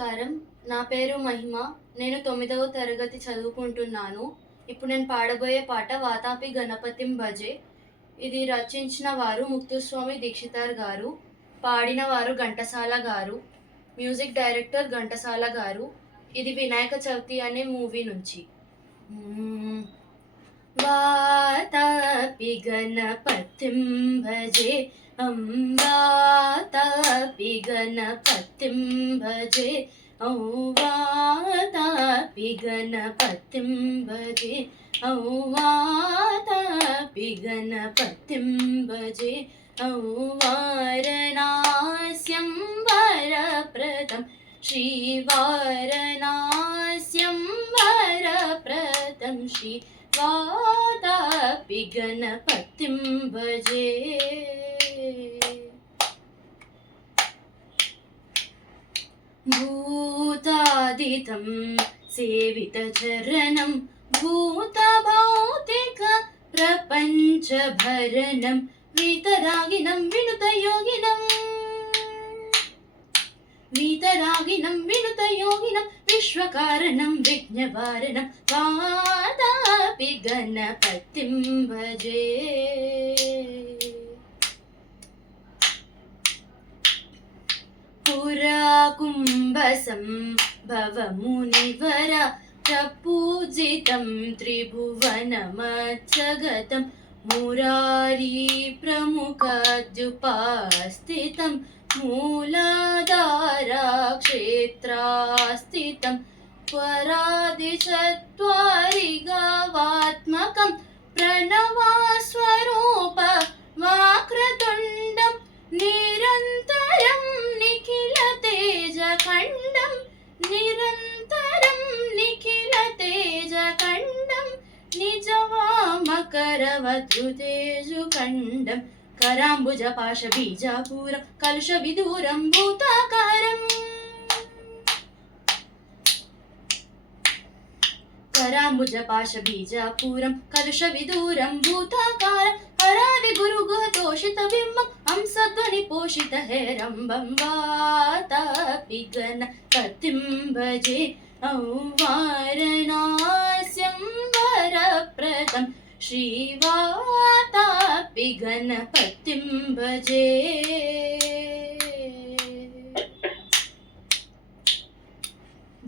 నమస్కారం. నా పేరు మహిమ. నేను 9వ తరగతి చదువుకుంటున్నాను. ఇప్పుడు నేను పాడబోయే పాట 'వాతాపి గణపతిం భజే'. ఇది రచించిన వారు ముక్తుస్వామి దీక్షితార్ గారు. పాడిన వారు ఘంటసాల గారు. మ్యూజిక్ డైరెక్టర్ ఘంటసాల గారు. ఇది వినాయక చవితి అనే మూవీ నుంచి. హ్మ్. వాతాపి గణపతిం భజే వాతాపి గణపతిం భజే వాతాపి గణపతిం భజే వాతాపి గణపతిం భజే వారణాస్యం వరప్రదం శ్రీవారణాస్యం వరప్రదం శ్రీ వాతాపి గణపతిం భజే. భూతాదితం సేవితచరణం భూతభౌతిక ప్రపంచభరణం వీతరాగిణం వినుతయోగినం విశ్వకారణం విఘ్నవారణం వాతాపి గణపతిం భజే. పురాకుంభసంభవమునివర ప్రపూజితం త్రిభువనమచ్చగతం మురారీ ప్రముఖద్యుపాస్థితం మూలాధారా క్షేత్రాస్థితం స్వరాదిచత్వారిగావాత్మకం ప్రణవస్వరూప వాక్రతుండం నిరంతరం నిఖిల తేజఖండం నిజవామకరవధృతేజుఖండం కరాంబుజ పాశ బీజాపూరం కలుష విదూరం భూతాకారం కరాంబుజ పాశ బీజాపూరం కలుష విదూరం భూతాకారం హరాది గురుగుహతోషిత బింబం హంసధ్వని పోషిత హేరంబం వాతాపి గణపతిం భజే వారణాస్యం వరప్రదం శ్రీవాతాపి గణపతిం భజే.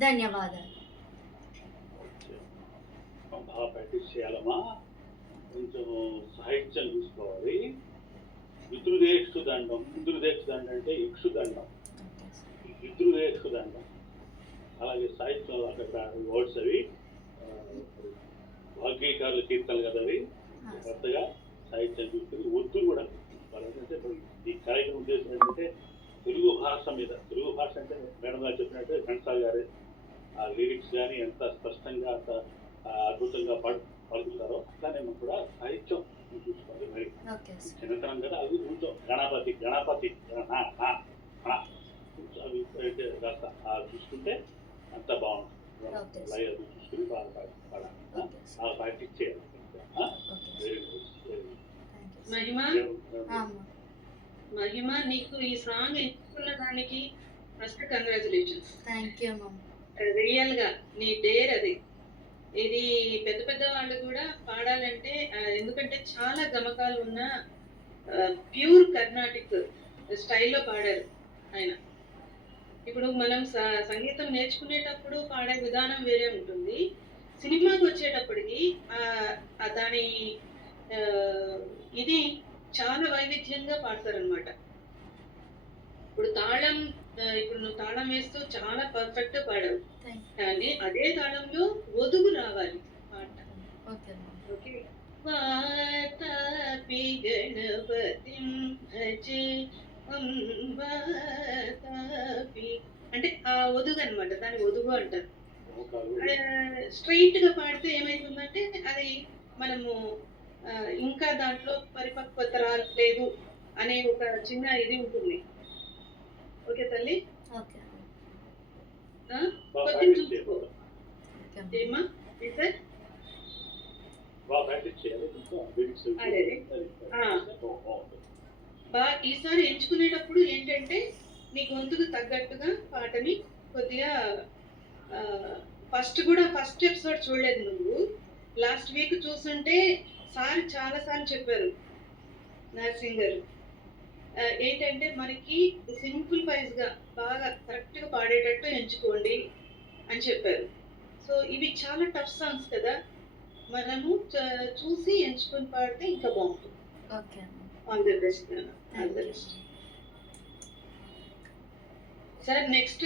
ధన్యవాదాలు. బాగా ప్రాక్టీస్ చేయాలమ్మా. కొంచెం సాహిత్యం చూసుకోవాలి. పితృదేక్షుదండం అంటే ఇక్షుదండం, పితృదేక్షుదండం. అలాగే సాహిత్యంలో అక్కడ వర్డ్స్ అవి వాగ్గీకారుల కీర్తనలు కదా అవి. కొత్తగా సాహిత్యం చూసుకుని ఒత్తులు కూడా ఏంటంటే ఈ కార్యక్రమం ఉద్దేశం ఏంటంటే తెలుగు భాష మీద, తెలుగు భాష అంటే మేడం గారు చెప్పినట్టు ఘంటసాల గారు ఆ లిరిక్స్ కానీ ఎంత స్పష్టంగా అంత అద్భుతంగా పలుకుతారో అట్లానే మనం కూడా సాహిత్యం చూసుకోవాలి. మరి చిన్నతనం కదా అవి కొంచెం గణపతి అవి కాస్త చూసుకుంటే అంత బాగుంటుంది. లయ అది చూసుకుని బాగా ప్రాక్టీస్ చేయాలి. మహిమ, నీకు ఈ సాంగ్ ఎంచుకున్న దానికి ఫస్ట్ కంగ్రాచులేషన్స్. రియల్ గా నీ డేర్ అది. ఇది పెద్ద పెద్ద వాళ్ళు కూడా పాడాలంటే, ఎందుకంటే చాలా గమకాలు ఉన్న ప్యూర్ కర్ణాటిక్ స్టైల్లో పాడారు ఆయన. ఇప్పుడు మనం సంగీతం నేర్చుకునేటప్పుడు పాడే విధానం వేరే ఉంటుంది. సినిమాకి వచ్చేటప్పటికి దాని ఇది చాలా వైవిధ్యంగా పాడతారనమాట. ఇప్పుడు నువ్వు తాళం వేస్తూ చాలా పర్ఫెక్ట్ పాడావు, కానీ అదే తాళంలో ఒదుగు రావాలి పాట. ఓకే. వాతాపి గణపతిం భజే వాతాపి అంటే ఆ ఒదుగు అనమాట, దాని ఒదుగు అంటారు. స్ట్రైట్ గా పాడితే ఏమైతుందంటే అది మనము ఇంకా దాంట్లో పరిపక్వత రాలేదు అనే ఒక చిన్న ఇది ఉంటుంది. ఓకే తల్లి, కొంచెం చూసుకో. ఏమా సార్ ఈసారి ఎంచుకునేటప్పుడు ఏంటంటే నీ గొంతుకు తగ్గట్టుగా పాటని కొద్దిగా ఫస్ట్ ఎపిసోడ్ చూడలేదు నువ్వు. లాస్ట్ వీక్ చూస్తుంటే సార్ చాలా సార్లు చెప్పారు నర్సింగ్ గారు. ఏంటంటే మనకి సింప్లిఫైజ్గా బాగా కరెక్ట్గా పాడేటట్టు ఎంచుకోండి అని చెప్పారు. సో ఇవి చాలా టఫ్ సాంగ్స్ కదా, మనము చూసి ఎంచుకొని పాడితే ఇంకా బాగుంటుంది. Okay. All the best. All the best sir. Next